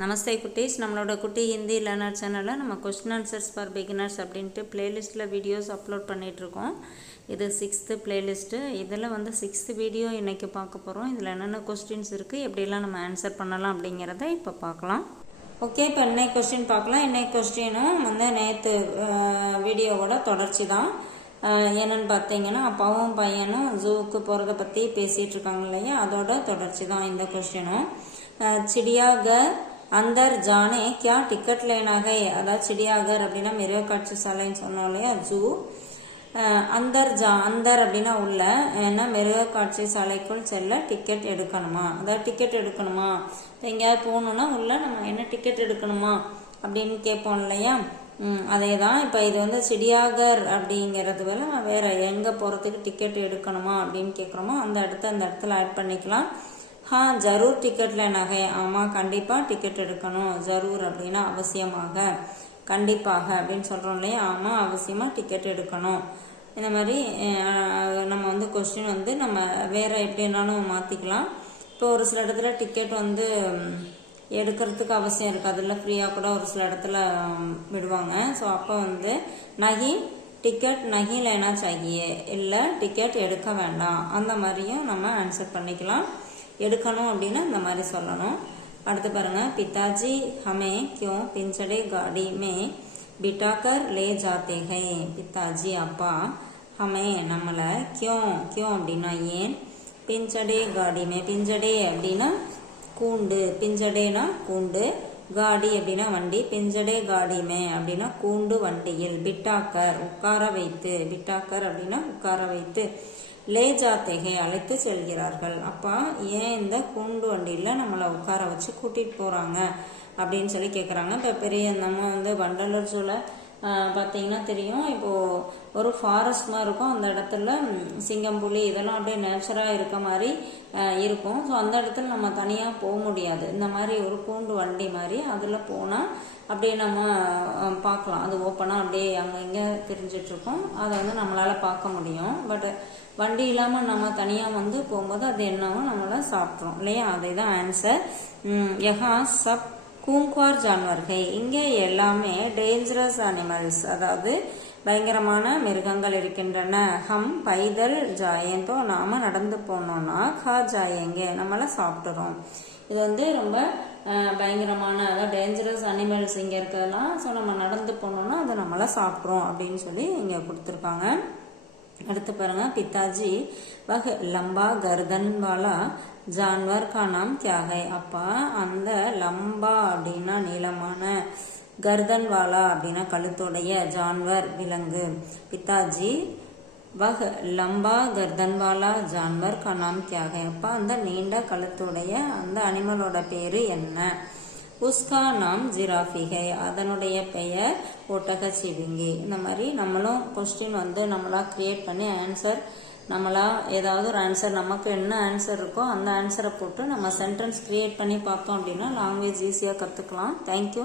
நமஸ்தே குட்டீஸ். நம்மளோட குட்டி ஹிந்தி லேர்னர் சேனலில் நம்ம கொஸ்டின் ஆன்சர்ஸ் ஃபார் பிகினர்ஸ் அப்படின்ட்டு பிளேலிஸ்ட்டில் வீடியோஸ் அப்லோட் பண்ணிகிட்ருக்கோம் இது சிக்ஸ்த்து பிளேலிஸ்ட்டு இதில் வந்து சிக்ஸ்த்து வீடியோ இன்றைக்கி பார்க்க போகிறோம் இதில் என்னென்ன கொஸ்டின்ஸ் இருக்குது எப்படிலாம் நம்ம ஆன்சர் பண்ணலாம் அப்படிங்கிறத இப்போ பார்க்கலாம். ஓகே இப்போ இன்னைக்கு கொஸ்டின் பார்க்கலாம்? இன்னைக்கு கொஸ்டினும் வந்து நேற்று வீடியோவோட தொடர்ச்சி தான். என்னென்னு பார்த்தீங்கன்னா அப்பாவும் பையனும் ஜூவுக்கு போகிறத பற்றி பேசிகிட்டு இருக்காங்க இல்லையா? அதோட தொடர்ச்சி தான் இந்த கொஸ்டினும் சிடியாக அந்தர் ஜானே கியா டிக்கெட் லேனாக? அதாவது சிடியாகர் அப்படின்னா மிருக காட்சி சாலைன்னு சொன்னோம் இல்லையா ஜூ. அந்தர் ஜா அந்தர் அப்படின்னா உள்ள ஏன்னா மிருக காட்சி சாலைக்குள் செல்ல டிக்கெட் எடுக்கணுமா? அதாவது டிக்கெட் எடுக்கணுமா? இப்போ எங்கேயாவது போகணுன்னா உள்ள நம்ம என்ன டிக்கெட் எடுக்கணுமா? அப்படின்னு கேட்போம் இல்லையா? அதே தான் இப்போ இது வந்து சிடியாகர் அப்படிங்கிறது வேலை வேற எங்கே போகிறதுக்கு டிக்கெட் எடுக்கணுமா அப்படின்னு கேட்குறோமோ அந்த இடத்த அந்த இடத்துல ஆட் பண்ணிக்கலாம். ஹா ஜரூர் டிக்கெட்ல நகை. ஆமாம் கண்டிப்பாக டிக்கெட் எடுக்கணும். ஜரூர் அப்படின்னா அவசியமாக. கண்டிப்பாக அப்படின்னு சொல்கிறோம் இல்லையா? ஆமாம் அவசியமாக டிக்கெட் எடுக்கணும். இந்த மாதிரி நம்ம வந்து கொஸ்டின் வந்து நம்ம வேற எப்படினாலும் மாற்றிக்கலாம் இப்போ ஒரு சில இடத்துல டிக்கெட் வந்து எடுக்கிறதுக்கு அவசியம் இருக்காது. இல்லை ஃப்ரீயாக கூட ஒரு சில இடத்துல விடுவாங்க. ஸோ அப்போ வந்து நகி டிக்கெட் நகி லேனா சாகியே இல்லை டிக்கெட் எடுக்க வேண்டாம். அந்த மாதிரியும் நம்ம ஆன்சர் பண்ணிக்கலாம். எடுக்கணும் அப்படின்னு இந்த மாதிரி சொல்லணும். அடுத்து பாருங்க. பிதாஜி ஹமே கியோ பிஞ்சடே காடி மே பிட்டாக்கர் லே ஜாத்தே ஹை அப்பா ஹமே நம்மளை கியோ கியோ அப்படின்னா ஏன்? பிஞ்சடே காடி மே. பிஞ்சடே அப்படின்னா கூண்டு. பிஞ்சடேனா கூண்டு. காடி அப்படின்னா வண்டி. பிஞ்சடே காடிமே அப்படின்னா கூண்டு வண்டியில். பிட்டாக்கர் உட்கார வைத்து. பிட்டாக்கர் அப்படின்னா உட்கார வைத்து. லே ஜாத்தேகே அழைத்து செல்கிறார்கள். அப்பா ஏன் இந்த கூண்டு வண்டியில் நம்மளை உட்கார வச்சு கூட்டிட்டு போகிறாங்க அப்படின்னு சொல்லி கேட்குறாங்க இப்போ பெரிய நம்ம வந்து வண்டலூர் சூழல் பார்த்தீங்கன்னா தெரியும். இப்போது ஒரு ஃபாரஸ்ட் மாதிரி இருக்கும். அந்த இடத்துல சிங்கம்புலி சிங்கம் புலி இதெல்லாம் அப்படியே நேச்சராக இருக்க மாதிரி இருக்கும். ஸோ அந்த இடத்துல நம்ம தனியாக போக முடியாது. இந்த மாதிரி ஒரு கூண்டு வண்டி மாதிரி அதில் போனால் அப்படியே நம்ம பார்க்கலாம். அது ஓப்பனாக அப்படியே அங்கே இங்கே தெரிஞ்சிட்ருக்கோம். அதை வந்து நம்மளால் பார்க்க முடியும். பட் வண்டி இல்லாமல் நம்ம தனியாக வந்து போகும்போது அது என்னவோ நம்மளை சாப்பிட்றோம் இல்லையா? அதே தான் ஆன்சர் யஹா சப் கூங்குவார் ஜான்வர்கள் இங்கே எல்லாமே டேஞ்சரஸ் அனிமல்ஸ் அதாவது பயங்கரமான மிருகங்கள் இருக்கின்றன. ஹம் பைதல் ஜாயந்தோ நாம் நடந்து போனோம்னா கா ஜாயங்க நம்மளை சாப்பிட்டுறோம் இது வந்து ரொம்ப பயங்கரமான அதாவது டேஞ்சரஸ் அனிமல்ஸ் இங்கே இருக்கிறதெல்லாம் ஸோ நம்ம நடந்து போனோம்னா அதை நம்மளை சாப்பிட்றோம் அப்படின்னு சொல்லி இங்கே கொடுத்துருக்காங்க. அடுத்து பாருங்க பிதாஜி வஹ் லம்பா கர்தன் வாலா ஜான்வர் கா நாம் அப்பா அந்த லம்பா அப்படின்னா நீளமான கர்தன் வாலா அப்படின்னா கழுத்துடைய ஜான்வர் விலங்கு. பிதாஜி வஹ் லம்பா கர்தன் வாலா ஜான்வர் கா தியாகை. அப்பா அந்த நீண்ட கழுத்துடைய அந்த அனிமலோட பேரு என்ன? உஸ்கா நாம் ஜிராஃபிகை அதனுடைய பெயர் ஒட்டகச்சிவிங்கி. இந்த மாதிரி நம்மளும் கொஸ்டின் வந்து நம்மளா கிரியேட் பண்ணி ஆன்சர் நம்மளா ஏதாவது ஒரு ஆன்சர் நமக்கு என்ன ஆன்சர் இருக்கோ அந்த ஆன்சரை போட்டு நம்ம சென்டென்ஸ் கிரியேட் பண்ணி பார்த்தோம் அப்படின்னா லாங்குவேஜ் ஈஸியாக கற்றுக்கலாம் தேங்க்யூ